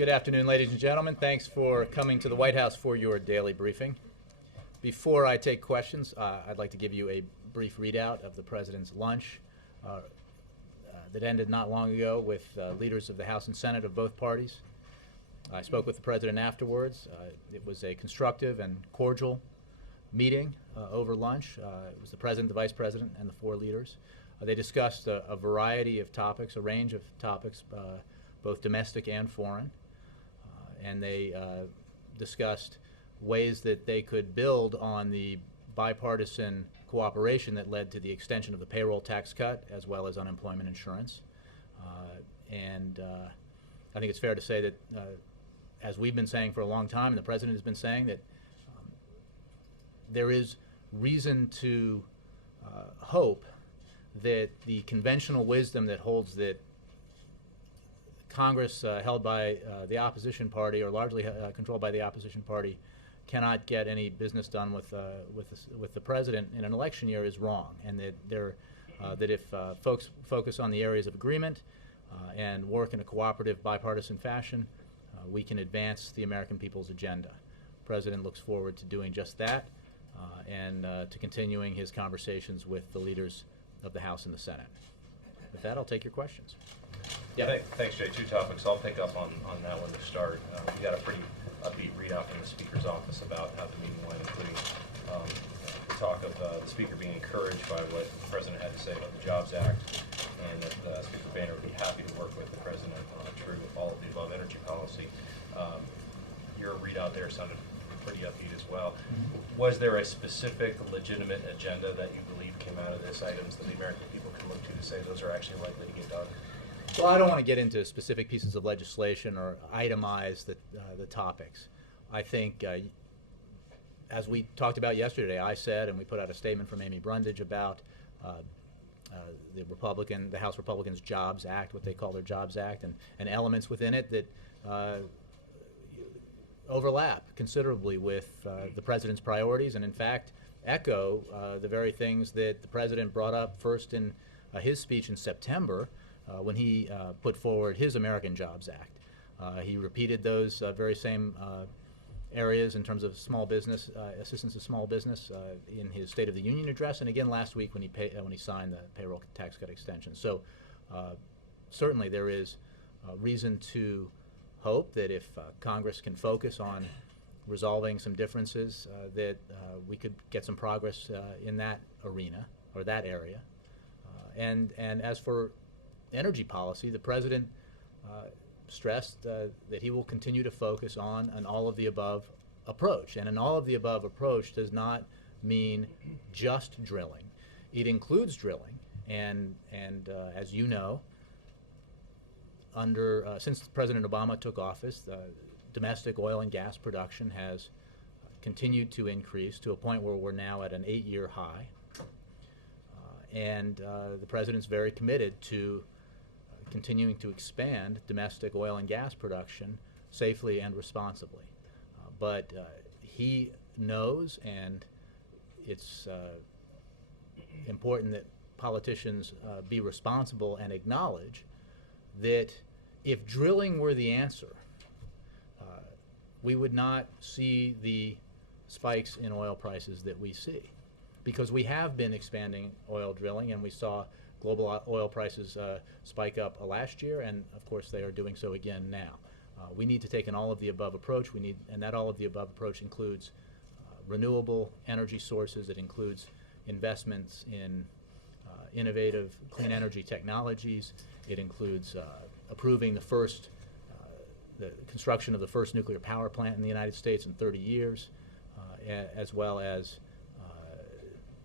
Good afternoon, ladies and gentlemen. Thanks for coming to the White House for your daily briefing. Before I take questions, I'd like to give you a brief readout of the President's lunch that ended not long ago with leaders of the House and Senate of both parties. I spoke with the President afterwards. It was a constructive and cordial meeting over lunch. It was the President, the Vice President, and the four leaders. They discussed a variety of topics, a range of topics, both domestic and foreign. And they discussed ways that they could build on the bipartisan cooperation that led to the extension of the payroll tax cut as well as unemployment insurance. I think it's fair to say that, as we've been saying for a long time, and the President has been saying, that there is reason to hope that the conventional wisdom that holds that Congress held by the opposition party, or largely controlled by the opposition party, cannot get any business done with the President in an election year is wrong, and that if folks focus on the areas of agreement and work in a cooperative, bipartisan fashion, we can advance the American people's agenda. The President looks forward to doing just that and to continuing his conversations with the leaders of the House and the Senate. With that, I'll take your questions. Yeah. Thanks, Jay. Two topics. I'll pick up on that one to start. We got a pretty upbeat readout from the Speaker's office about how the meeting went, including the talk of the Speaker being encouraged by what the President had to say about the Jobs Act, and that Speaker Boehner would be happy to work with the President on a true all of the above energy policy. Your readout there sounded pretty upbeat as well. Was there a specific legitimate agenda that you believe came out of this, items that the American people can look to say those are actually likely to get done? Well, I don't want to get into specific pieces of legislation or itemize the topics. I think, as we talked about yesterday, I said, and we put out a statement from Amy Brundage about the House Republicans' Jobs Act, what they call their Jobs Act, and elements within it that overlap considerably with the President's priorities, and in fact echo the very things that the President brought up first in his speech in September when he put forward his American Jobs Act. He repeated those very same areas in terms of small business, assistance to small business in his State of the Union address, and again last week when he signed the payroll tax cut extension. So certainly there is reason to hope that if Congress can focus on resolving some differences, that we could get some progress in that arena or that area. And as for energy policy, the President stressed that he will continue to focus on an all-of-the-above approach. And an all-of-the-above approach does not mean just drilling. It includes drilling. And as you know, since President Obama took office, domestic oil and gas production has continued to increase to a point where we're now at an 8-year high. And the President's very committed to continuing to expand domestic oil and gas production safely and responsibly. But he knows, and it's important that politicians be responsible and acknowledge that if drilling were the answer, we would not see the spikes in oil prices that we see, because we have been expanding oil drilling, and we saw global oil prices spike up last year, and of course they are doing so again now. We need to take an all-of-the-above approach. And that all-of-the-above approach includes renewable energy sources. It includes investments in innovative clean energy technologies. It includes approving the construction of the first nuclear power plant in the United States in 30 years, as well as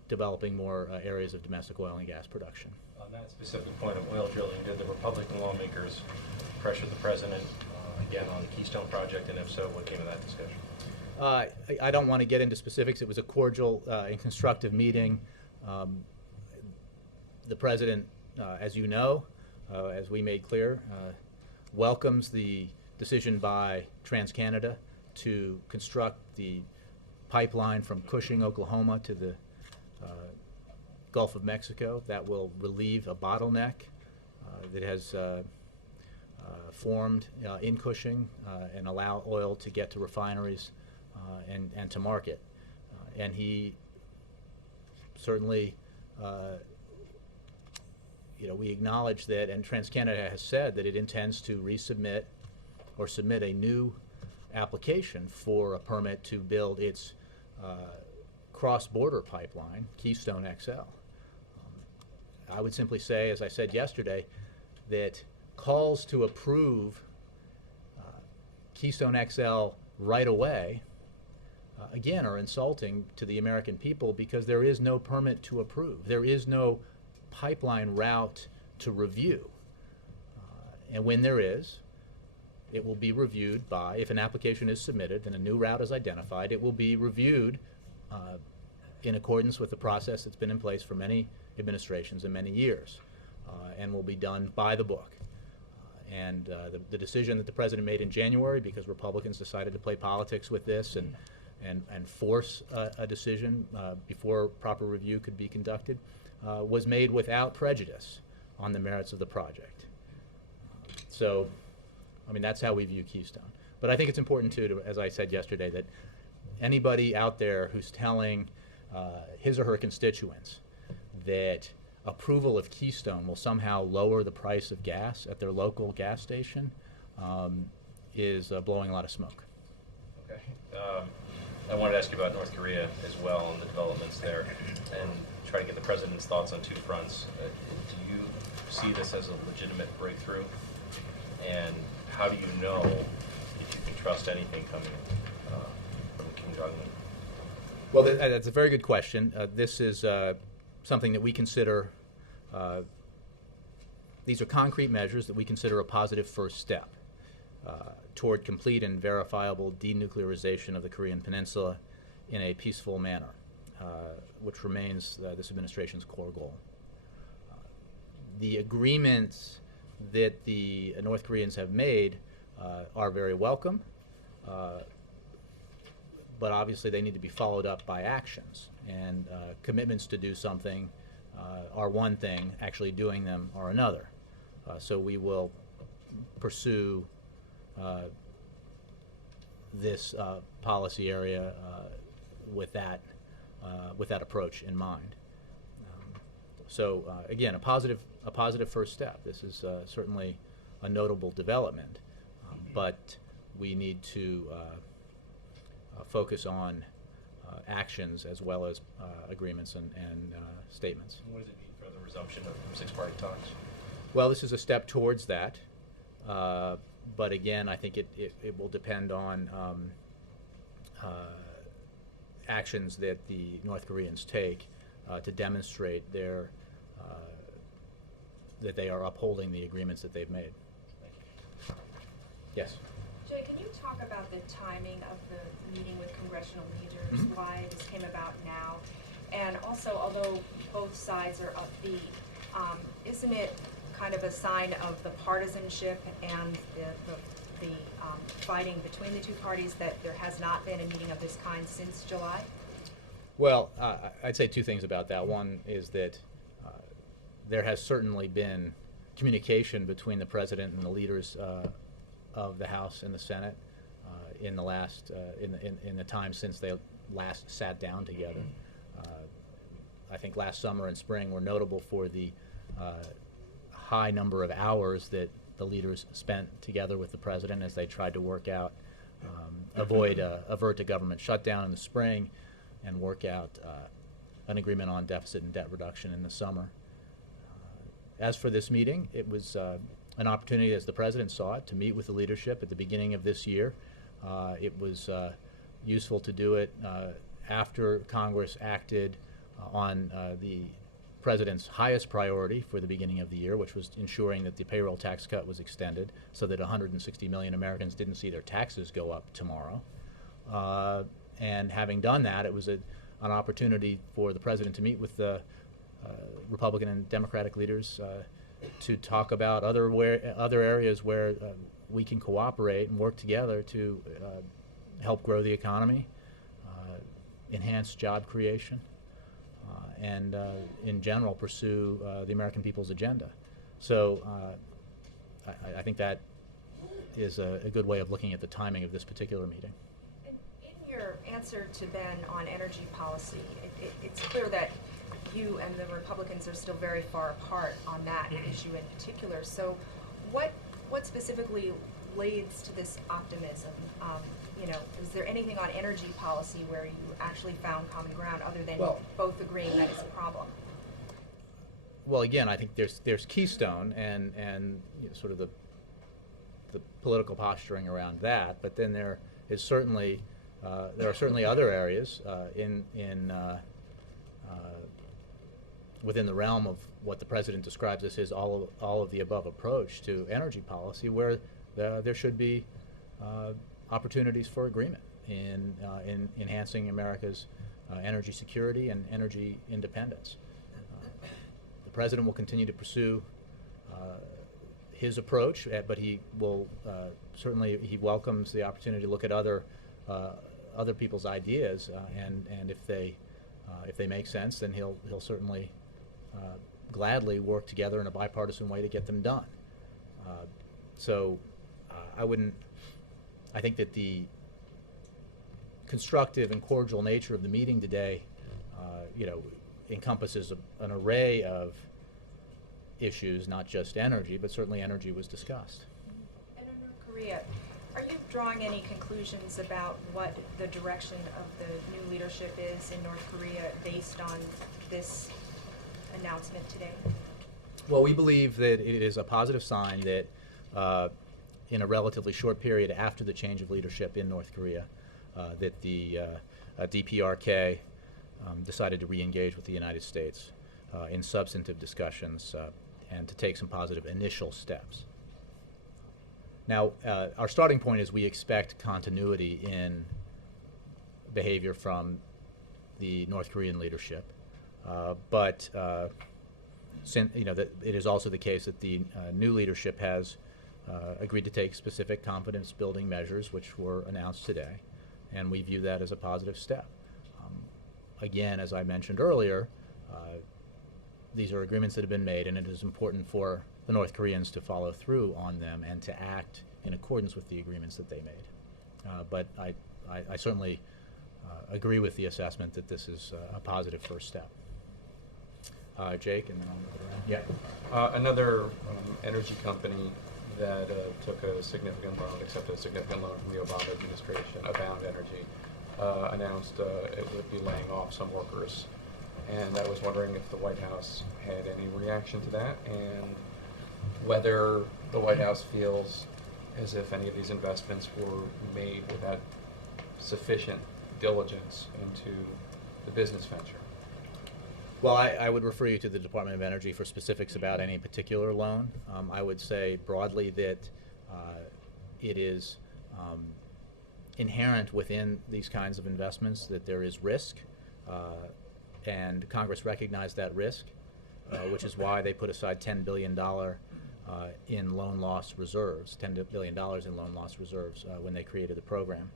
developing more areas of domestic oil and gas production. On that specific point of oil drilling, did the Republican lawmakers pressure the President again on the Keystone Project, and if so, what came of that discussion? I don't want to get into specifics. It was a cordial and constructive meeting. The President, as you know, as we made clear, welcomes the decision by TransCanada to construct the pipeline from Cushing, Oklahoma to the Gulf of Mexico. That will relieve a bottleneck that has formed in Cushing and allow oil to get to refineries and to market. And he certainly, we acknowledge that, and TransCanada has said that it intends to resubmit or submit a new application for a permit to build its cross-border pipeline, Keystone XL. I would simply say, as I said yesterday, that calls to approve Keystone XL right away, again, are insulting to the American people because there is no permit to approve. There is no pipeline route to review. And when there is, it will be reviewed by, if an application is submitted and a new route is identified, it will be reviewed in accordance with the process that's been in place for many administrations and many years, and will be done by the book. And the decision that the President made in January, because Republicans decided to play politics with this and force a decision before proper review could be conducted, was made without prejudice on the merits of the project. So, I mean, that's how we view Keystone. But I think it's important, too, to, as I said yesterday, that anybody out there who's telling his or her constituents that approval of Keystone will somehow lower the price of gas at their local gas station is blowing a lot of smoke. Okay. I wanted to ask you about North Korea as well and the developments there, and try to get the President's thoughts on two fronts. Do you see this as a legitimate breakthrough? And how do you know if you can trust anything coming from Kim Jong-un? Well, that's a very good question. This is something that we consider, these are concrete measures that we consider a positive first step toward complete and verifiable denuclearization of the Korean Peninsula in a peaceful manner, which remains this administration's core goal. The agreements that the North Koreans have made are very welcome, but obviously they need to be followed up by actions, and commitments to do something are one thing, actually doing them are another. So we will pursue this policy area with that approach in mind. So again, a positive first step. This is certainly a notable development, but we need to focus on actions as well as agreements and statements. What does it mean for the resumption of six-party talks? Well, this is a step towards that, but again, I think it will depend on actions that the North Koreans take to demonstrate that they are upholding the agreements that they've made. Yes? Jay, can you talk about the timing of the meeting with congressional leaders, Mm-hmm. why this came about now? And also, although both sides are upbeat, isn't it kind of a sign of the partisanship and the fighting between the two parties that there has not been a meeting of this kind since July? Well, I'd say two things about that. One is that there has certainly been communication between the President and the leaders of the House and the Senate in the last in the time since they last sat down together. I think last summer and spring were notable for the high number of hours that the leaders spent together with the President as they tried to work out, avert a government shutdown in the spring, and work out an agreement on deficit and debt reduction in the summer. As for this meeting, it was an opportunity, as the President saw it, to meet with the leadership at the beginning of this year. It was useful to do it after Congress acted on the President's highest priority for the beginning of the year, which was ensuring that the payroll tax cut was extended so that 160 million Americans didn't see their taxes go up tomorrow. And having done that, it was an opportunity for the President to meet with the Republican and Democratic leaders to talk about other areas where we can cooperate and work together to help grow the economy, enhance job creation, and in general pursue the American people's agenda. So I think that is a good way of looking at the timing of this particular meeting. In your answer to Ben on energy policy, it's clear that you and the Republicans are still very far apart on that issue in particular. So what specifically leads to this optimism? You know, is there anything on energy policy where you actually found common ground other than both agreeing that it's a problem? Well, again, I think there's Keystone and you know, sort of the political posturing around that, but then there are certainly other areas within the realm of what the president describes as his all of the above approach to energy policy, where there should be opportunities for agreement in enhancing America's energy security and energy independence. The president will continue to pursue his approach, but he will certainly he welcomes the opportunity to look at other people's ideas, and if they make sense, then he'll certainly gladly work together in a bipartisan way to get them done. I think that the constructive and cordial nature of the meeting today, you know, encompasses an array of issues, not just energy, but certainly energy was discussed. And in North Korea, are you drawing any conclusions about what the direction of the new leadership is in North Korea based on this announcement today? Well, we believe that it is a positive sign that in a relatively short period after the change of leadership in North Korea, that the DPRK decided to re-engage with the United States in substantive discussions and to take some positive initial steps. Now, our starting point is we expect continuity in behavior from the North Korean leadership, but you know, that it is also the case that the new leadership has agreed to take specific confidence-building measures, which were announced today, and we view that as a positive step. Again, as I mentioned earlier, these are agreements that have been made, and it is important for the North Koreans to follow through on them and to act in accordance with the agreements that they made. But I certainly agree with the assessment that this is a positive first step. Jake, and then I'll move it around. Yeah. Another energy company that took a significant loan, accepted a significant loan from the Obama administration, Abound Energy, announced it would be laying off some workers. And I was wondering if the White House had any reaction to that, and whether the White House feels as if any of these investments were made without sufficient diligence into the business venture. Well, I would refer you to the Department of Energy for specifics about any particular loan. I would say broadly that it is inherent within these kinds of investments that there is risk, and Congress recognized that risk, which is why they put aside $10 billion in loan loss reserves, $10 billion in loan loss reserves when they created the program.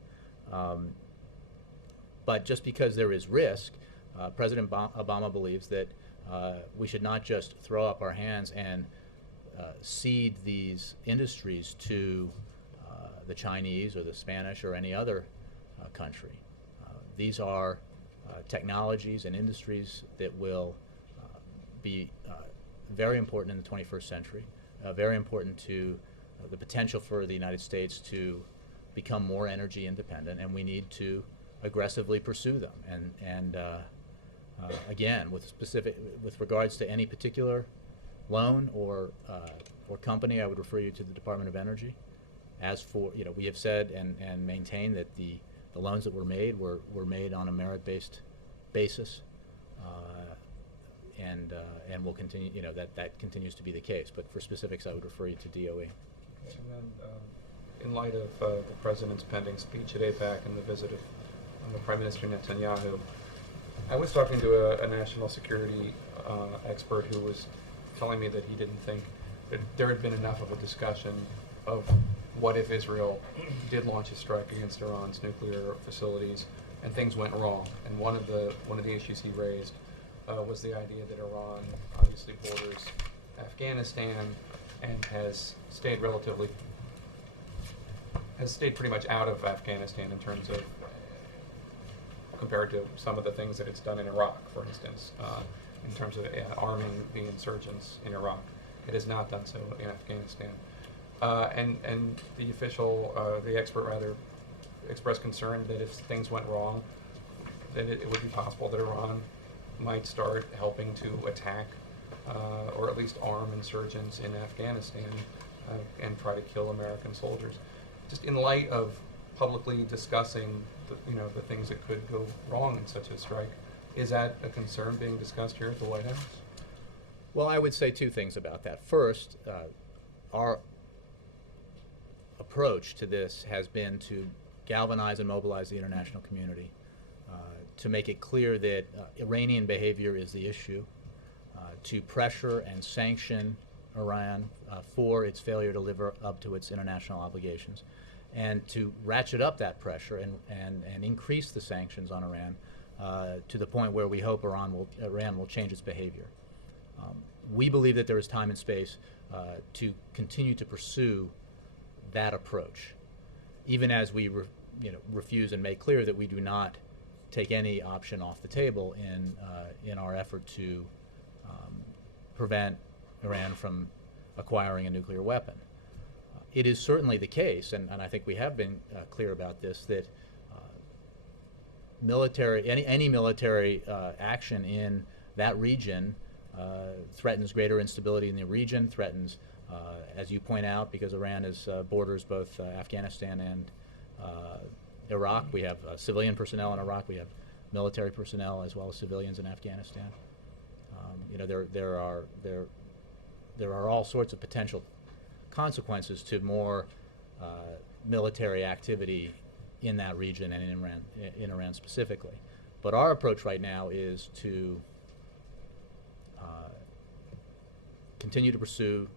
But just because there is risk, President Obama believes that we should not just throw up our hands and cede these industries to the Chinese or the Spanish or any other country. These are technologies and industries that will be very important in the 21st century, very important to the potential for the United States to become more energy independent, and we need to aggressively pursue them. And again, with regards to any particular loan or company, I would refer you to the Department of Energy. As for, you know, we have said and maintain that the loans that were made were made on a merit-based basis, and will continue. You know, that continues to be the case. But for specifics, I would refer you to DOE. And then, in light of the President's pending speech at APEC and the visit of Prime Minister Netanyahu, I was talking to a national security expert who was telling me that he didn't think that there had been enough of a discussion of what if Israel did launch a strike against Iran's nuclear facilities and things went wrong. And one of the issues he raised was the idea that Iran obviously borders Afghanistan and has stayed relatively has stayed pretty much out of Afghanistan in terms of compared to some of the things that it's done in Iraq, for instance, in terms of arming the insurgents in Iraq. It has not done so in Afghanistan. And the official, the expert rather, expressed concern that if things went wrong, then it would be possible that Iran might start helping to attack or at least arm insurgents in Afghanistan and try to kill American soldiers. Just in light of publicly discussing the things that could go wrong in such a strike, is that a concern being discussed here at the White House? Well, I would say two things about that. First, our approach to this has been to galvanize and mobilize the international community, to make it clear that Iranian behavior is the issue, to pressure and sanction Iran for its failure to live up to its international obligations, and to ratchet up that pressure and increase the sanctions on Iran to the point where we hope Iran will change its behavior. We believe that there is time and space to continue to pursue that approach, even as we refuse and make clear that we do not take any option off the table in our effort to prevent Iran from acquiring a nuclear weapon. It is certainly the case, and I think we have been clear about this, that any military action in that region threatens greater instability in the region, threatens, as you point out, because Iran borders both Afghanistan and Iraq. We have civilian personnel in Iraq. We have military personnel as well as civilians in Afghanistan. There are all sorts of potential consequences to more military activity in that region and in Iran specifically. But our approach right now is to continue to pursue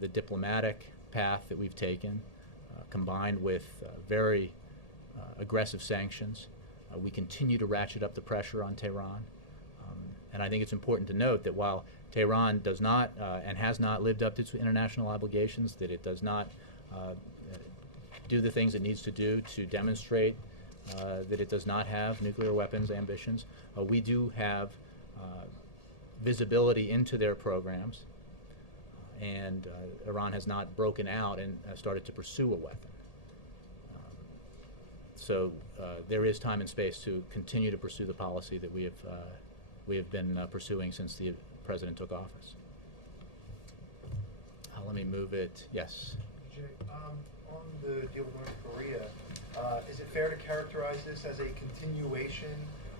the diplomatic path that we've taken, combined with very aggressive sanctions. We continue to ratchet up the pressure on Tehran. And I think it's important to note that while Tehran does not and has not lived up to its international obligations, that it does not do the things it needs to do to demonstrate that it does not have nuclear weapons ambitions, we do have visibility into their programs, and Iran has not broken out and started to pursue a weapon. So there is time and space to continue to pursue the policy that we have been pursuing since the president took office. Let me move it. Yes. Jay, on the deal with North Korea, is it fair to characterize this as a continuation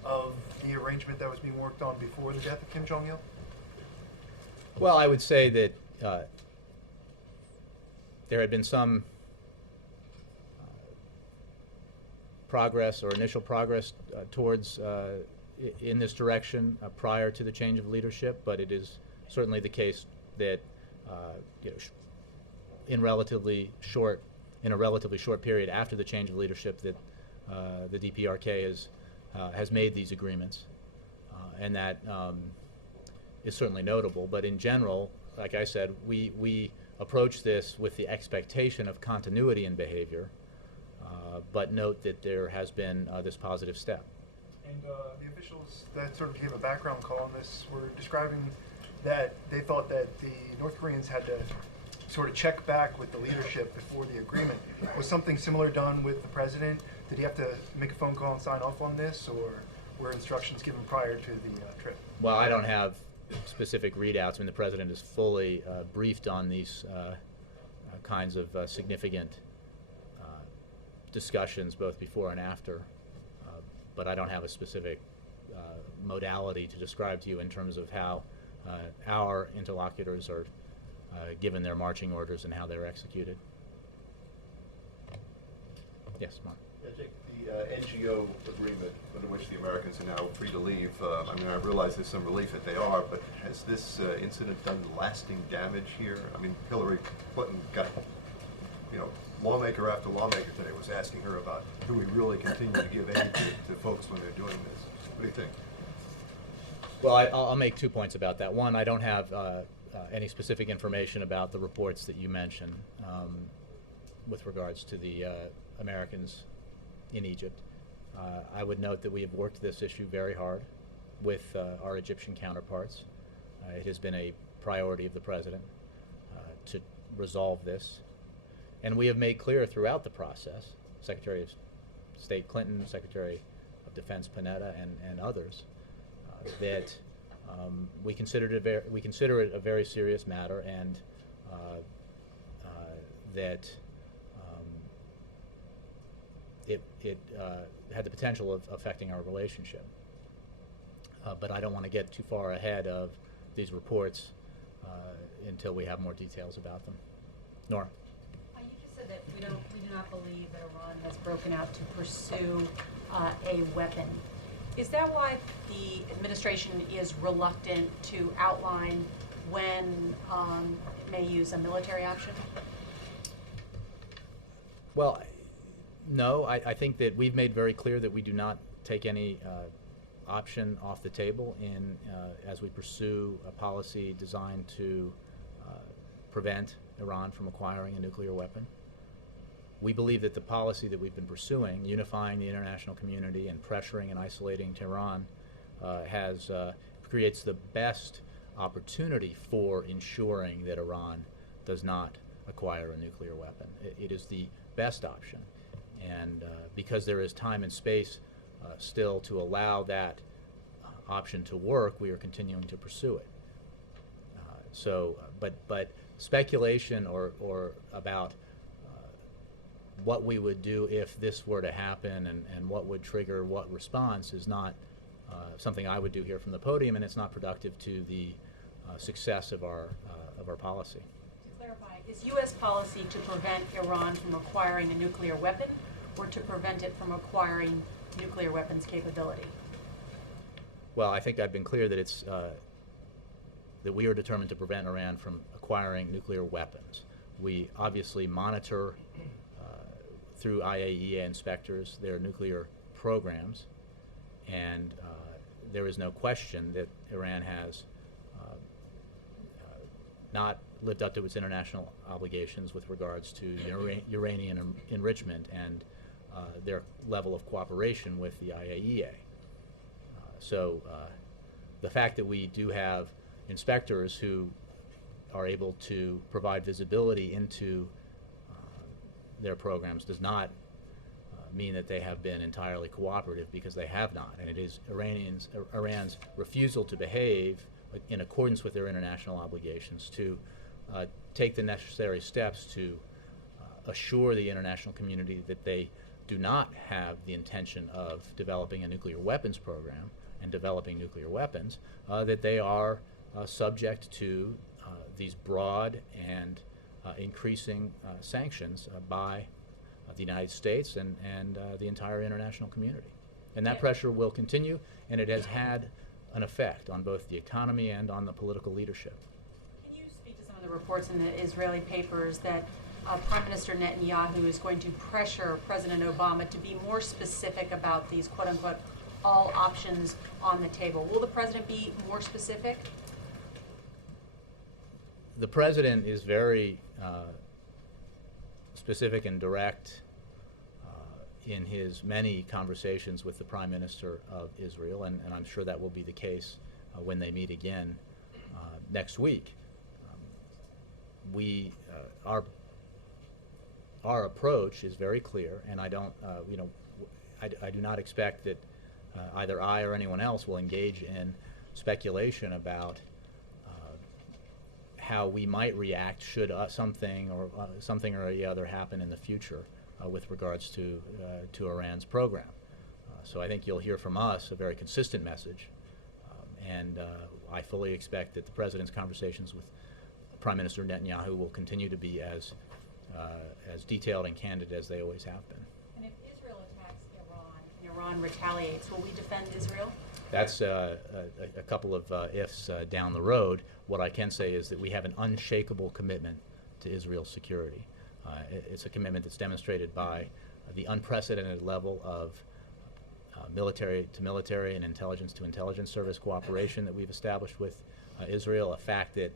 of the arrangement that was being worked on before the death of Kim Jong-il? Well, I would say that there had been some progress or initial progress towards in this direction prior to the change of leadership, but it is certainly the case that in a relatively short period after the change of leadership that the DPRK has made these agreements, and that is certainly notable. But in general, like I said, we approach this with the expectation of continuity in behavior, but note that there has been this positive step. And the officials that sort of gave a background call on this were describing that they thought that the North Koreans had to sort of check back with the leadership before the agreement. Was something similar done with the president? Did he have to make a phone call and sign off on this, or were instructions given prior to the trip? Well, I don't have specific readouts. I mean, the president is fully briefed on these kinds of significant discussions both before and after, but I don't have a specific modality to describe to you in terms of how our interlocutors are given their marching orders and how they're executed. Yes, Mark. Yeah, Jake, the NGO agreement under which the Americans are now free to leave, I mean, I realize there's some relief that they are, but has this incident done lasting damage here? I mean, Hillary Clinton got, lawmaker after lawmaker today was asking her about, do we really continue to give aid to folks when they're doing this? What do you think? Well, I'll make 2 points about that. One, I don't have any specific information about the reports that you mentioned. with regards to the Americans in Egypt. I would note that we have worked this issue very hard with our Egyptian counterparts. It has been a priority of the President to resolve this. And we have made clear throughout the process, Secretary of State Clinton, Secretary of Defense Panetta, and others, that we consider it a very serious matter, and that it had the potential of affecting our relationship. But I don't want to get too far ahead of these reports until we have more details about them. Nora? You just said that we do not believe that Iran has broken out to pursue a weapon. Is that why the administration is reluctant to outline when it may use a military option? Well, no, I think that we've made very clear that we do not take any option off the table as we pursue a policy designed to prevent Iran from acquiring a nuclear weapon. We believe that the policy that we've been pursuing, unifying the international community and pressuring and isolating Tehran, creates the best opportunity for ensuring that Iran does not acquire a nuclear weapon. It is the best option, and because there is time and space still to allow that option to work, we are continuing to pursue it. But speculation or about what we would do if this were to happen and what would trigger what response is not something I would do here from the podium, and it's not productive to the success of our policy. To clarify, is U.S. policy to prevent Iran from acquiring a nuclear weapon, or to prevent it from acquiring nuclear weapons capability? Well, I think I've been clear that it's that we are determined to prevent Iran from acquiring nuclear weapons. We obviously monitor through IAEA inspectors their nuclear programs, and there is no question that Iran has not lived up to its international obligations with regards to uranium enrichment and their level of cooperation with the IAEA. So the fact that we do have inspectors who are able to provide visibility into their programs does not mean that they have been entirely cooperative, because they have not. And it is Iran's refusal to behave in accordance with their international obligations to take the necessary steps to assure the international community that they do not have the intention of developing a nuclear weapons program and developing nuclear weapons, that they are subject to these broad and increasing sanctions by the United States and the entire international community. And that pressure will continue, and it has had an effect on both the economy and on the political leadership. Can you speak to some of the reports in the Israeli papers that Prime Minister Netanyahu is going to pressure President Obama to be more specific about these quote-unquote all options on the table? Will the president be more specific? The president is very specific and direct in his many conversations with the Prime Minister of Israel, and I'm sure that will be the case when they meet again next week. Our approach is very clear, and I don't, I do not expect that either I or anyone else will engage in speculation about how we might react should something or the other happen in the future with regards to Iran's program. So I think you'll hear from us a very consistent message, and I fully expect that the President's conversations with Prime Minister Netanyahu will continue to be as detailed and candid as they always have been. And if Israel attacks Iran and Iran retaliates, will we defend Israel? That's a couple of ifs down the road. What I can say is that we have an unshakable commitment to Israel's security. It's a commitment that's demonstrated by the unprecedented level of military-to-military and intelligence-to-intelligence service cooperation that we've established with Israel, a fact that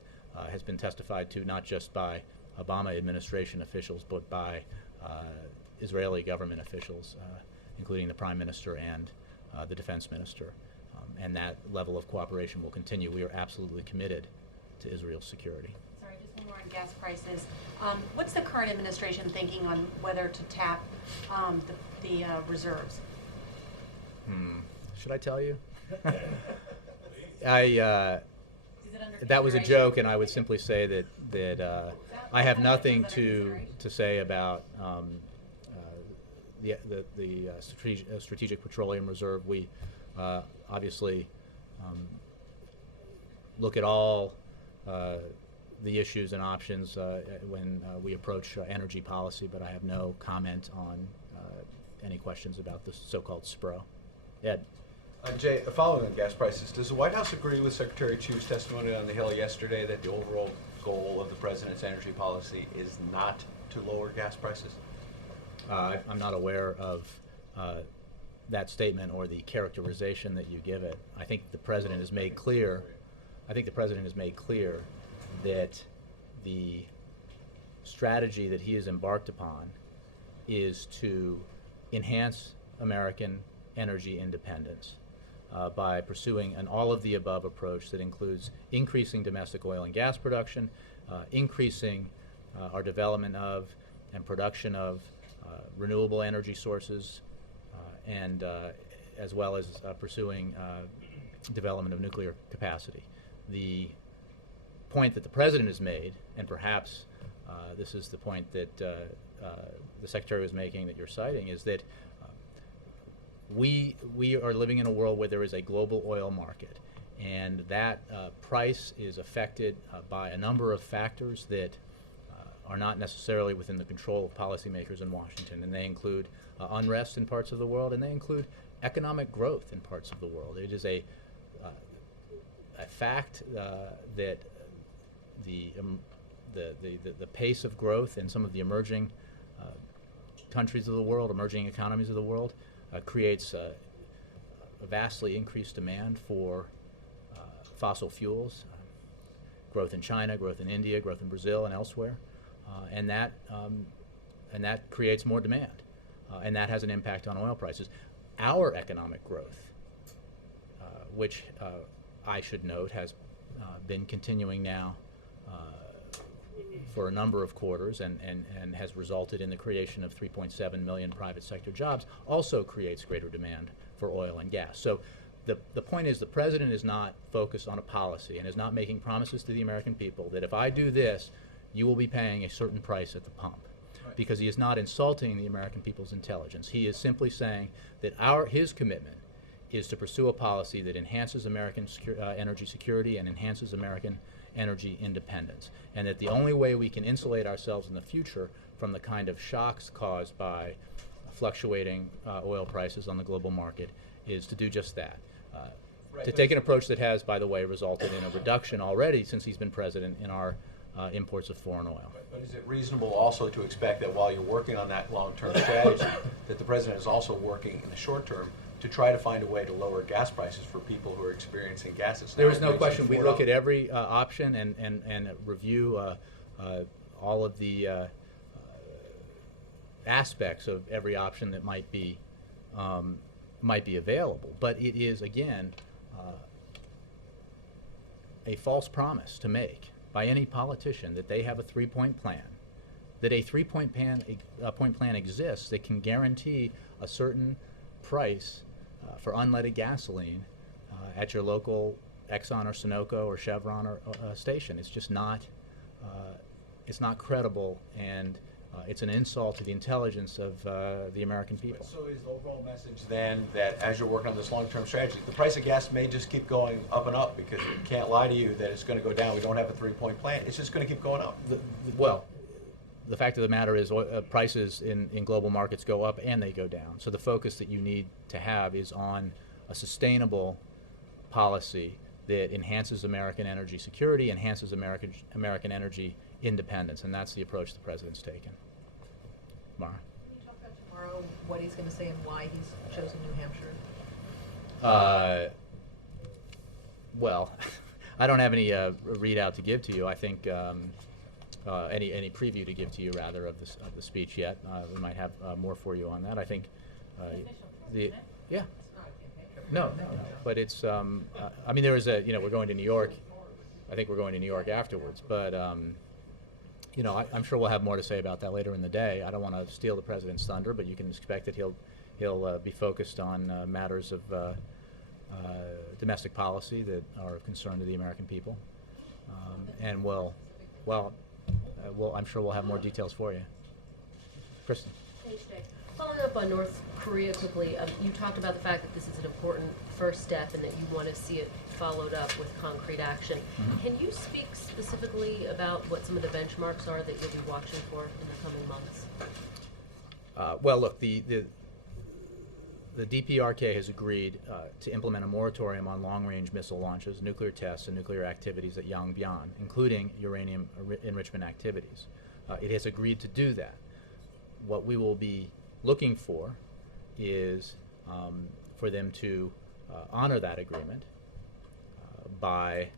has been testified to not just by Obama administration officials, but by Israeli government officials, including the Prime Minister and the Defense Minister. And that level of cooperation will continue. We are absolutely committed to Israel's security. Sorry, just one more on gas prices. What's the current administration thinking on whether to tap the reserves? Should I tell you? Is it under That was a consideration? joke, and I would simply say that I have nothing to say about the Strategic Petroleum Reserve. We obviously look at all the issues and options when we approach energy policy, but I have no comment on any questions about the so-called SPRO. Ed? Jay, following on gas prices, does the White House agree with Secretary Chu's testimony on the Hill yesterday that the overall goal of the president's energy policy is not to lower gas prices? I'm not aware of that statement or the characterization that you give it. I think the president has made clear. I think the president has made clear that the strategy that he has embarked upon is to enhance American energy independence by pursuing an all-of-the-above approach that includes increasing domestic oil and gas production, increasing our development of and production of renewable energy sources, and as well as pursuing development of nuclear capacity. The point that the president has made, and perhaps this is the point that the secretary was making that you're citing, is that we are living in a world where there is a global oil market, and that price is affected by a number of factors that are not necessarily within the control of policymakers in Washington, and they include unrest in parts of the world, and they include economic growth in parts of the world. It is a fact that the pace of growth in some of the emerging countries of the world, emerging economies of the world, creates a vastly increased demand for fossil fuels, growth in China, growth in India, growth in Brazil and elsewhere, and that creates more demand, and that has an impact on oil prices. Our economic growth, which I should note has been continuing now for a number of quarters and has resulted in the creation of 3.7 million private sector jobs, also creates greater demand for oil and gas. So the point is the president is not focused on a policy and is not making promises to the American people that if I do this, you will be paying a certain price at the pump. Right. Because he is not insulting the American people's intelligence. He is simply saying that his commitment is to pursue a policy that enhances American energy security and enhances American energy independence, and that the only way we can insulate ourselves in the future from the kind of shocks caused by fluctuating oil prices on the global market is to do just that. To take an approach that has, by the way, resulted in a reduction already since he's been president in our imports of foreign oil. But is it reasonable also to expect that while you're working on that long-term strategy, that the president is also working in the short term to try to find a way to lower gas prices for people who are experiencing gas? There is no question. We look at every option and review all of the aspects of every option that might be available. But it is, again, a false promise to make by any politician that they have a three-point plan, that a three-point plan exists that can guarantee a certain price for unleaded gasoline at your local Exxon or Sunoco or Chevron or station. It's just not. It's not credible, and it's an insult to the intelligence of the American people. So is the overall message then that as you're working on this long-term strategy, the price of gas may just keep going up and up because we can't lie to you that it's going to go down. We don't have a three-point plan. It's just going to keep going up. Well, the fact of the matter is prices in global markets go up and they go down. So the focus that you need to have is on a sustainable policy that enhances American energy security, enhances American energy independence, and that's the approach the president's taken. Mara? Can you talk about tomorrow what he's going to say and why he's chosen New Hampshire? Well, I don't have any readout to give to you. I think any preview to give to you rather of the speech yet. We might have more for you on that. I think the yeah. No. But it's I mean, there is a we're going to New York. I think we're going to New York afterwards, but I'm sure we'll have more to say about that later in the day. I don't want to steal the president's thunder, but you can expect that he'll be focused on matters of domestic policy that are of concern to the American people, and I'm sure we'll have more details for you. Kristen. Thanks, Jay. Following up on North Korea quickly, you talked about the fact that this is an important first step and that you want to see it followed up with concrete action. Mm-hmm. Can you speak specifically about what some of the benchmarks are that you'll be watching for in the coming months? Well, look, the DPRK has agreed to implement a moratorium on long-range missile launches, nuclear tests, and nuclear activities at Yongbyon, including uranium enrichment activities. It has agreed to do that. What we will be looking for is for them to honor that agreement by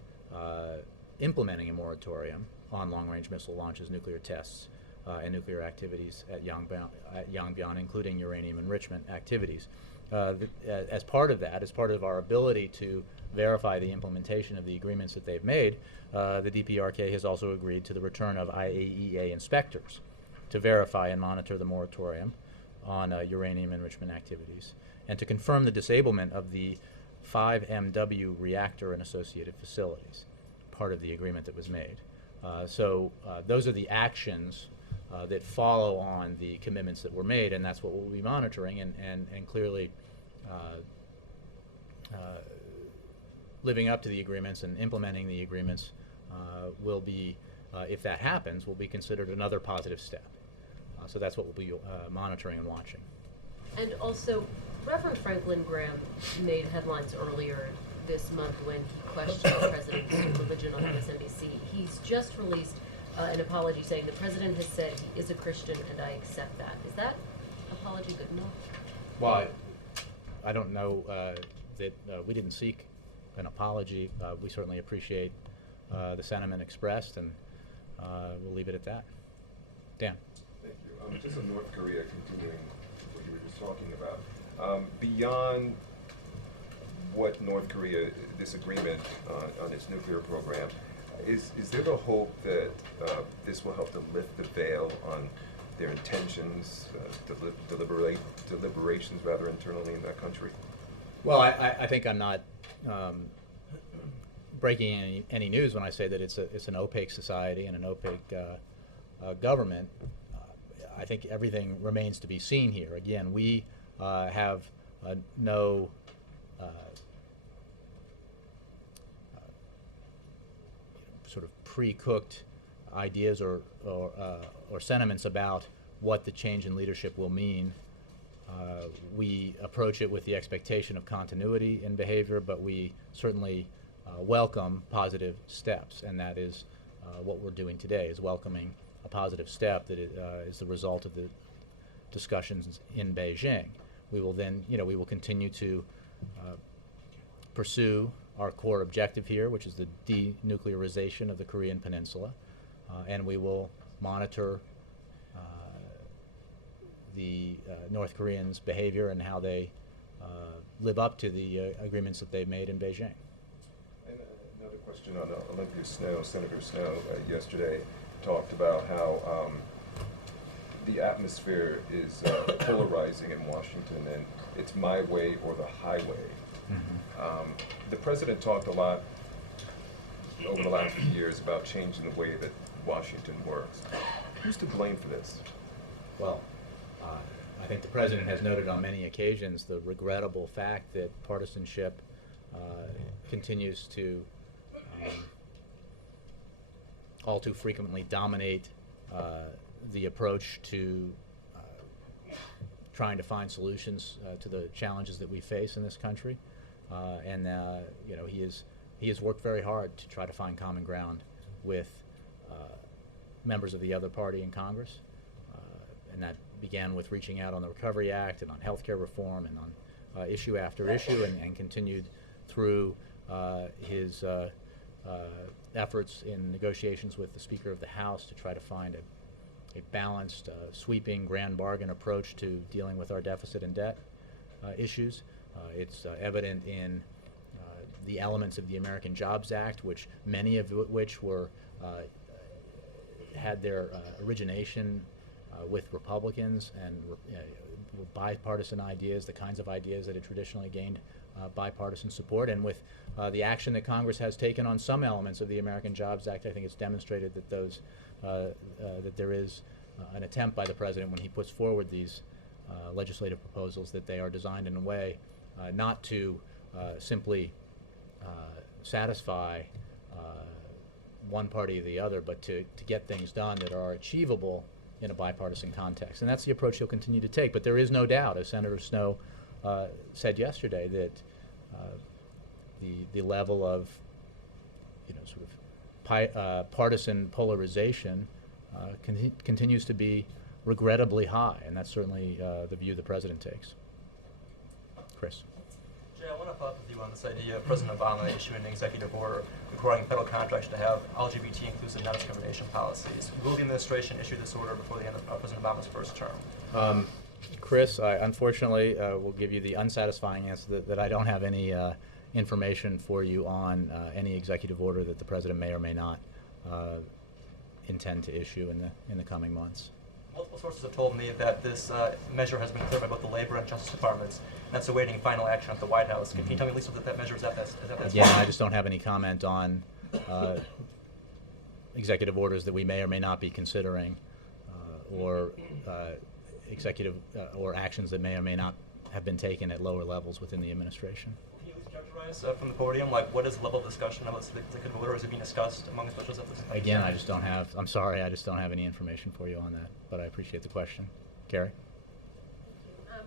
implementing a moratorium on long-range missile launches, nuclear tests, and nuclear activities at Yongbyon, including uranium enrichment activities. As part of that, as part of our ability to verify the implementation of the agreements that they've made, the DPRK has also agreed to the return of IAEA inspectors to verify and monitor the moratorium on uranium enrichment activities, and to confirm the disablement of the 5MW reactor and associated facilities, part of the agreement that was made. So those are the actions that follow on the commitments that were made, and that's what we'll be monitoring, and clearly living up to the agreements and implementing the agreements will be, if that happens, will be considered another positive step. So that's what we'll be monitoring and watching. And also, Reverend Franklin Graham made headlines earlier this month when he questioned the president's religion on MSNBC. He's just released an apology saying the president has said he is a Christian and I accept that. Is that apology good enough? Well, I don't know that we didn't seek an apology. We certainly appreciate the sentiment expressed, and we'll leave it at that. Dan. Thank you. Just on North Korea, continuing what you were just talking about, beyond what North Korea, this agreement on its nuclear program, is there the hope that this will help to lift the veil on their intentions, deliberations rather internally in that country? Well, I think I'm not breaking any news when I say that it's an opaque society and an opaque government. I think everything remains to be seen here. Again, we have no sort of pre-cooked ideas or sentiments about what the change in leadership will mean. We approach it with the expectation of continuity in behavior, but we certainly welcome positive steps, and that is what we're doing today, is welcoming a positive step that is the result of the discussions in Beijing. We will then, we will continue to pursue our core objective here, which is the denuclearization of the Korean Peninsula, and we will monitor the North Koreans' behavior and how they live up to the agreements that they've made in Beijing. And another question on Olympia Snowe. Senator Snowe yesterday talked about how the atmosphere is polarizing in Washington, and it's my way or the highway. Mm-hmm. The president talked a lot over the last few years about changing the way that Washington works. Who's to blame for this? Well, I think the president has noted on many occasions the regrettable fact that partisanship continues to all too frequently dominate the approach to trying to find solutions to the challenges that we face in this country, and he has worked very hard to try to find common ground with members of the other party in Congress, and that began with reaching out on the Recovery Act and on health care reform and on issue after issue, and continued through his efforts in negotiations with the Speaker of the House to try to find a balanced, sweeping, grand bargain approach to dealing with our deficit and debt issues. It's evident in the elements of the American Jobs Act, which many of which were had their origination with Republicans and were bipartisan ideas, the kinds of ideas that had traditionally gained bipartisan support. And with the action that Congress has taken on some elements of the American Jobs Act, I think it's demonstrated that those that there is an attempt by the President when he puts forward these legislative proposals that they are designed in a way not to simply satisfy one party or the other, but to get things done that are achievable in a bipartisan context. And that's the approach he'll continue to take. But there is no doubt, as Senator Snowe said yesterday, that the level of sort of partisan polarization continues to be regrettably high, and that's certainly the view the President takes. Chris. Jay, I want to follow up with you on this idea of President Obama issuing an executive order requiring federal contracts to have LGBT inclusive non-discrimination policies. Will the administration issue this order before the end of President Obama's first term? Chris, I unfortunately will give you the unsatisfying answer that I don't have any information for you on any executive order that the President may or may not intend to issue in the coming months. Multiple sources have told me that this measure has been cleared by both the Labor and Justice Departments, and that's awaiting final action at the White House. Can you tell me at least what that measure is at that Again, I just don't have any comment on executive orders that we may or may not be considering, or executive or actions that may or may not have been taken at lower levels within the administration. Can you at least characterize from the podium, like what is the level of discussion about the executive order? Is it being discussed among officials at this time? Again, I just don't have, I'm sorry, I just don't have any information for you on that, but I appreciate the question. Carrie? Thank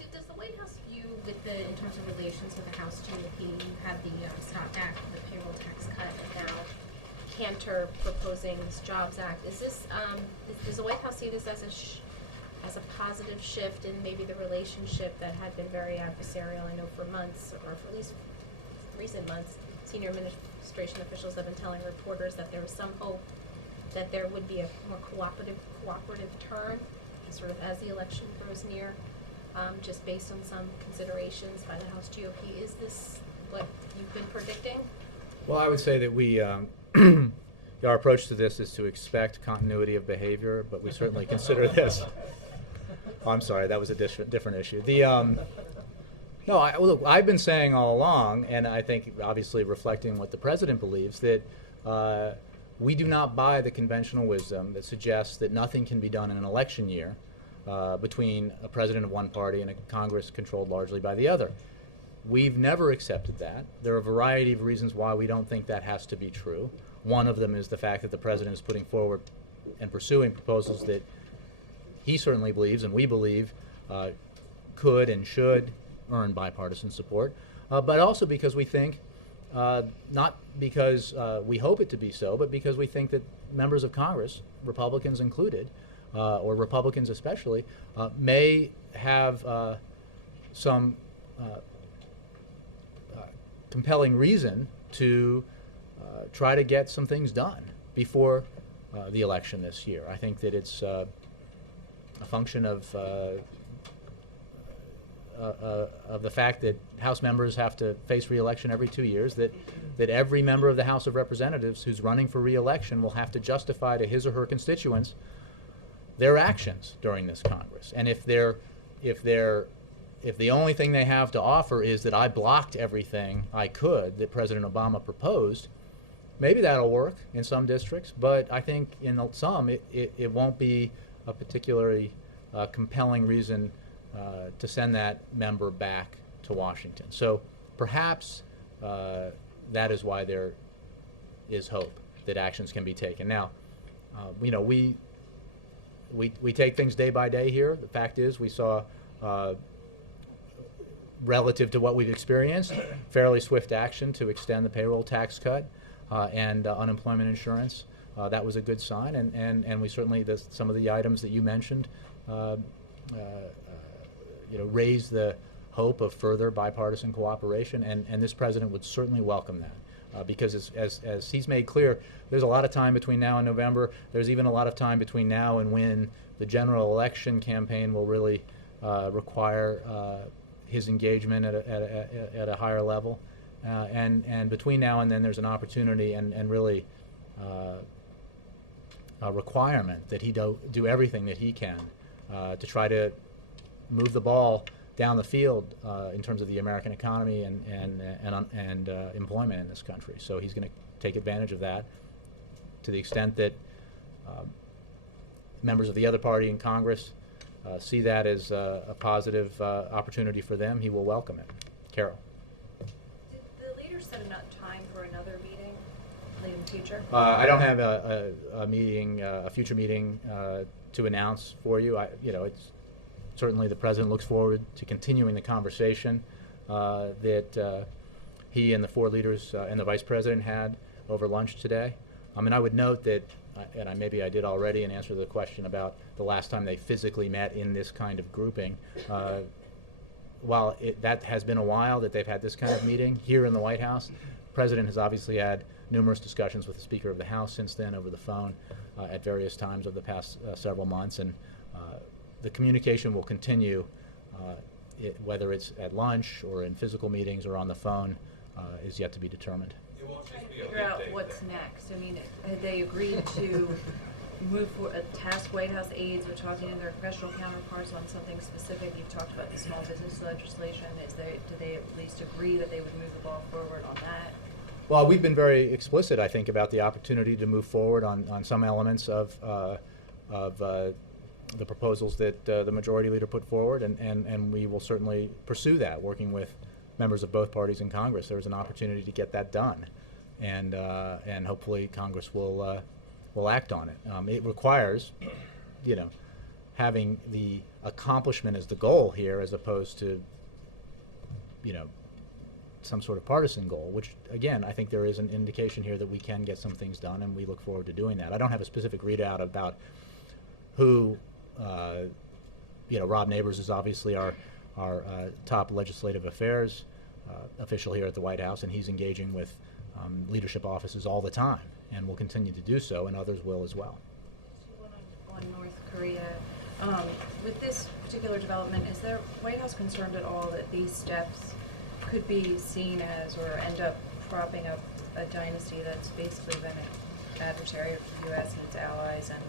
you. Does the White House view, in terms of relations with the House GOP, you had the Stop Act, the payroll tax cut, and now Cantor proposing this Jobs Act. Is this, does the White House see this as a positive shift in maybe the relationship that had been very adversarial? I know for months, or for at least recent months, senior administration officials have been telling reporters that there was some hope that there would be a more cooperative turn, sort of as the election grows near, just based on some considerations by the House GOP. Is this what you've been predicting? Well, I would say that we, our approach to this is to expect continuity of behavior, but we certainly consider this. Oh, I'm sorry, that was a different issue. No, look, I've been saying all along, and I think obviously reflecting what the President believes, that we do not buy the conventional wisdom that suggests that nothing can be done in an election year between a president of one party and a Congress controlled largely by the other. We've never accepted that. There are a variety of reasons why we don't think that has to be true. One of them is the fact that the President is putting forward and pursuing proposals that he certainly believes, and we believe, could and should earn bipartisan support, but also because we think, not because we hope it to be so, but because we think that members of Congress, Republicans included, or Republicans especially, may have some compelling reason to try to get some things done before the election this year. I think that it's a function of the fact that House members have to face re-election every 2 years, that every member of the House of Representatives who's running for re-election will have to justify to his or her constituents their actions during this Congress. And if the only thing they have to offer is that I blocked everything I could that President Obama proposed, maybe that'll work in some districts, but I think in some it won't be a particularly compelling reason to send that member back to Washington. So perhaps that is why there is hope that actions can be taken. Now, we take things day by day here. The fact is we saw, relative to what we've experienced, fairly swift action to extend the payroll tax cut and unemployment insurance. That was a good sign, and we certainly, some of the items that you mentioned, raise the hope of further bipartisan cooperation, and this President would certainly welcome that. because as he's made clear, there's a lot of time between now and November. There's even a lot of time between now and when the general election campaign will really require his engagement at a higher level. And between now and then, there's an opportunity and really a requirement that he do everything that he can to try to move the ball down the field in terms of the American economy and employment in this country. So he's going to take advantage of that to the extent that members of the other party in Congress see that as a positive opportunity for them. He will welcome it. Carol. Did the leaders set enough time for another meeting late in the future? I don't have a meeting, a future meeting to announce for you. It's certainly the president looks forward to continuing the conversation that he and the four leaders and the vice president had over lunch today. And I would note that, and maybe I did already in answer to the question about the last time they physically met in this kind of grouping. While that has been a while that they've had this kind of meeting here in the White House, the president has obviously had numerous discussions with the Speaker of the House since then over the phone at various times over the past several months, and the communication will continue, whether it's at lunch or in physical meetings or on the phone, is yet to be determined. Trying to figure out what's next. I mean, had they agreed to move for a task White House aides or talking to their professional counterparts on something specific? You've talked about the small business legislation. Did they at least agree that they would move the ball forward on that? Well, we've been very explicit, I think, about the opportunity to move forward on some elements of the proposals that the majority leader put forward, and we will certainly pursue that, working with members of both parties in Congress. There's an opportunity to get that done, and hopefully Congress will act on it. It requires, having the accomplishment as the goal here, as opposed to, some sort of partisan goal, which, again, I think there is an indication here that we can get some things done, and we look forward to doing that. I don't have a specific readout about who, Rob Neighbors is obviously our top legislative affairs official here at the White House, and he's engaging with leadership offices all the time, and will continue to do so, and others will as well. On North Korea, with this particular development, is the White House concerned at all that these steps could be seen as, or end up propping up a dynasty that's basically been an adversary of the U.S. and its allies and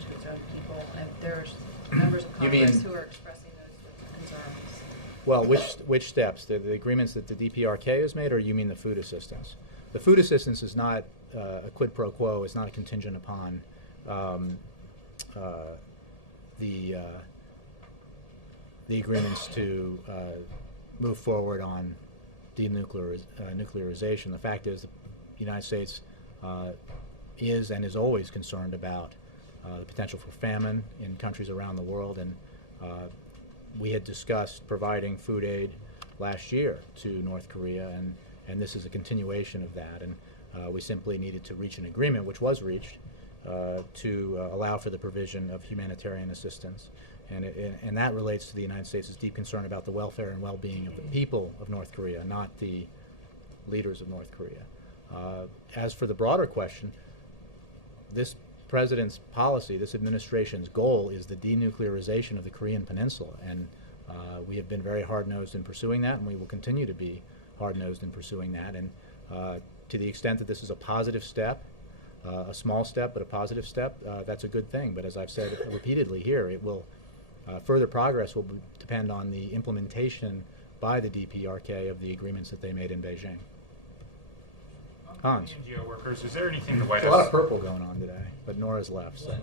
to its own people? And there's members of Congress who are expressing those concerns. Well, which steps? The agreements that the DPRK has made, or you mean the food assistance? The food assistance is not a quid pro quo. It's not a contingent upon the agreements to move forward on denuclearization. The fact is, the United States is and is always concerned about the potential for famine in countries around the world, and we had discussed providing food aid last year to North Korea, and this is a continuation of that, and we simply needed to reach an agreement, which was reached, to allow for the provision of humanitarian assistance. And that relates to the United States' deep concern about the welfare and well-being of the people of North Korea, not the leaders of North Korea. As for the broader question, this president's policy, this administration's goal, is the denuclearization of the Korean Peninsula, and we have been very hard-nosed in pursuing that, and we will continue to be hard-nosed in pursuing that. And to the extent that this is a positive step, a small step but a positive step, that's a good thing. But as I've said repeatedly here, it will further progress will depend on the implementation by the DPRK of the agreements that they made in Beijing. Hans. NGO workers, is there anything the White There's House... a lot of purple going on today, but Nora's left. So.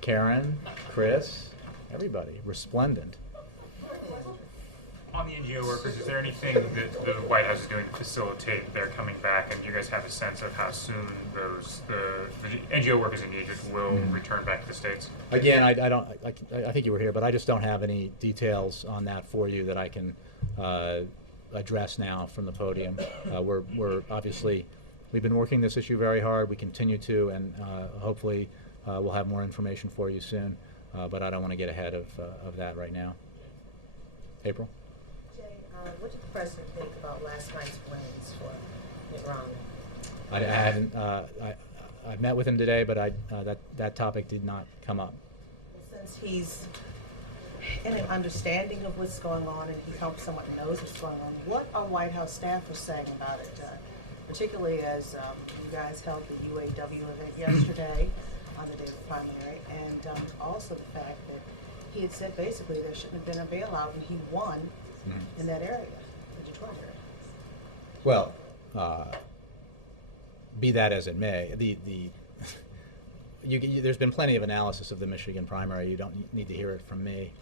Karen, Chris, everybody, resplendent. On the NGO workers, is there anything that the White House is doing to facilitate their coming back, and do you guys have a sense of how soon the NGO workers engaged will return back to the States? Again, I think you were here, but I just don't have any details on that for you that I can address now from the podium. We're obviously, we've been working this issue very hard. We continue to, and hopefully we'll have more information for you soon. But I don't want to get ahead of that right now. April? Jay, what did the president think about last night's plans for Mitt Romney? I hadn't. I met with him today, but that topic did not come up. Well, since he's in an understanding of what's going on and he helps someone knows what's going on, what are White House staffers saying about it? Particularly as you guys held the UAW event yesterday on the day of the primary, and also the fact that he had said basically there shouldn't have been a bailout, and he won in that area, the Detroit area. Well, be that as it may, there's been plenty of analysis of the Michigan primary. You don't need to hear it from me.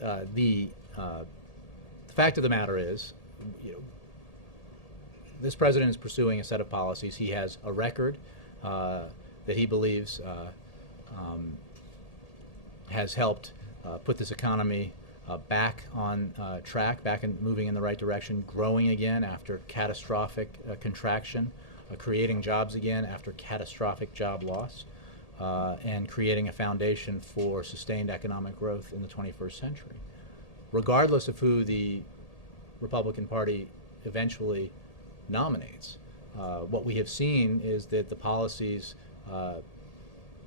The fact of the matter is, this president is pursuing a set of policies. He has a record that he believes has helped put this economy back on track, back and moving in the right direction, growing again after catastrophic contraction, creating jobs again after catastrophic job loss, and creating a foundation for sustained economic growth in the 21st century. Regardless of who the Republican Party eventually nominates, what we have seen is that the policies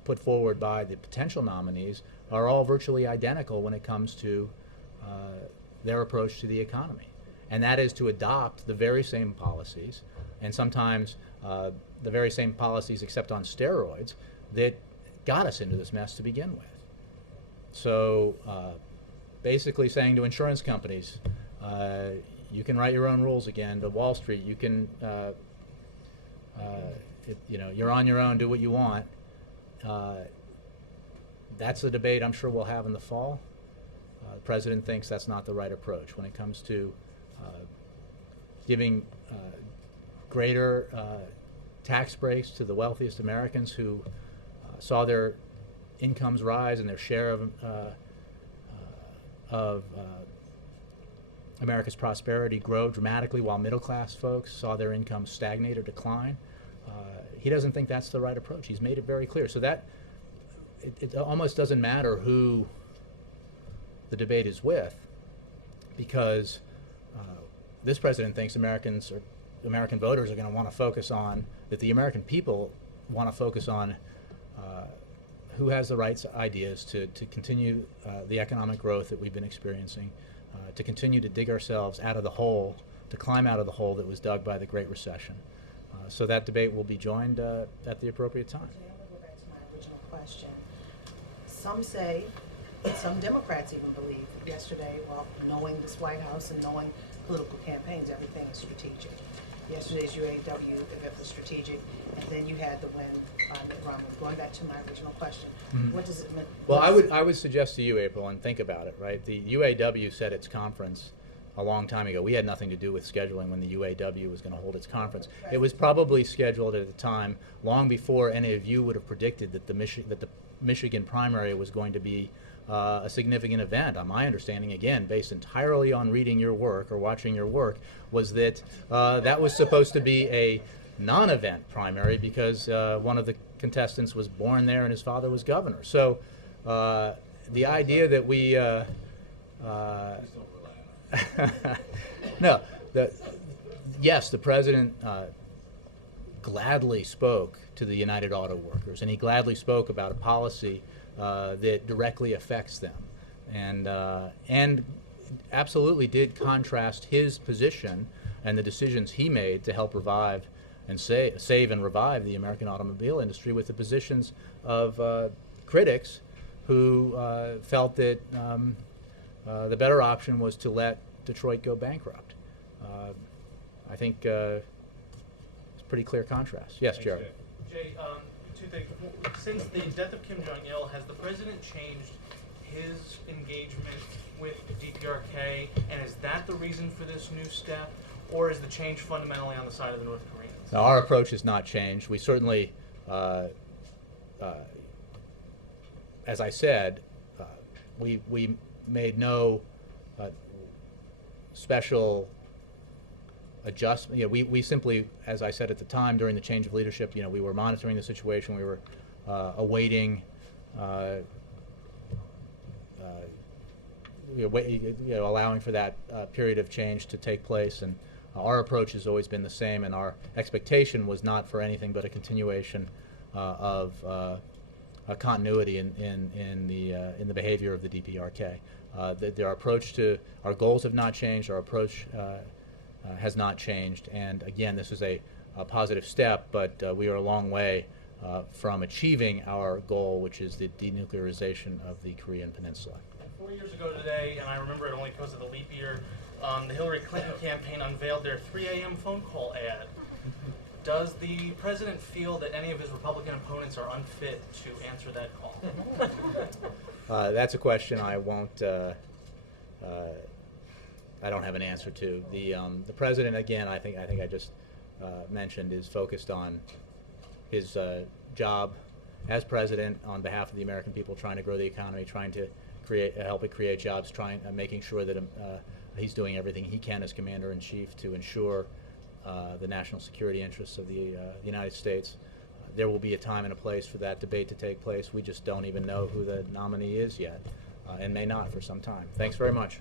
put forward by the potential nominees are all virtually identical when it comes to their approach to the economy. And that is to adopt the very same policies, and sometimes the very same policies except on steroids, that got us into this mess to begin with. So basically saying to insurance companies, you can write your own rules again. To Wall Street, you can, you're on your own, do what you want. That's a debate I'm sure we'll have in the fall. The president thinks that's not the right approach when it comes to giving greater tax breaks to the wealthiest Americans who saw their incomes rise and their share of America's prosperity grow dramatically, while middle-class folks saw their incomes stagnate or decline. He doesn't think that's the right approach. He's made it very clear. So that it almost doesn't matter who the debate is with, because this president thinks American voters are going to want to focus on, that the American people want to focus on who has the right ideas to continue the economic growth that we've been experiencing, to continue to dig ourselves out of the hole, to climb out of the hole that was dug by the Great Recession. So that debate will be joined at the appropriate time. Okay, I'm going to go back to my original question. Some say, some Democrats even believe that yesterday, well, knowing this White House and knowing political campaigns, everything is strategic. Yesterday's UAW event was strategic, and then you had the win on Mitt Romney. Going back to my original question, what does it mean? Well, I would suggest to you, April, and think about it, right? The UAW said its conference a long time ago. We had nothing to do with scheduling when the UAW was going to hold its conference. It was probably scheduled at the time long before any of you would have predicted that the Michigan primary was going to be a significant event. My understanding, again, based entirely on reading your work or watching your work, was that that was supposed to be a non-event primary because one of the contestants was born there and his father was governor. So the idea that we no, yes, the president gladly spoke to the United Auto Workers, and he gladly spoke about a policy that directly affects them, and absolutely did contrast his position and the decisions he made to help revive and save and revive the American automobile industry with the positions of critics who felt that the better option was to let Detroit go bankrupt. I think it's a pretty clear contrast. Yes, Jared. Jay, two things. Since the death of Kim Jong-il, has the president changed his engagement with the DPRK, and is that the reason for this new step, or is the change fundamentally on the side of the North Koreans? Now, our approach has not changed. We certainly, as I said, we made no special adjustment. We simply, as I said at the time during the change of leadership, we were monitoring the situation. We were allowing for that period of change to take place. And our approach has always been the same, and our expectation was not for anything but a continuation of a continuity in the behavior of the DPRK. Our approach to our goals have not changed. Our approach has not changed. And again, this is a positive step, but we are a long way from achieving our goal, which is the denuclearization of the Korean Peninsula. 4 years ago today, and I remember it only because of the leap year, the Hillary Clinton campaign unveiled their 3 a.m. phone call ad. Does the president feel that any of his Republican opponents are unfit to answer that call? That's a question I won't. I don't have an answer to. The president, again, I think I just mentioned, is focused on his job as president on behalf of the American people, trying to grow the economy, trying to help it create jobs, making sure that he's doing everything he can as commander-in-chief to ensure the national security interests of the United States. There will be a time and a place for that debate to take place. We just don't even know who the nominee is yet, and may not for some time. Thanks very much.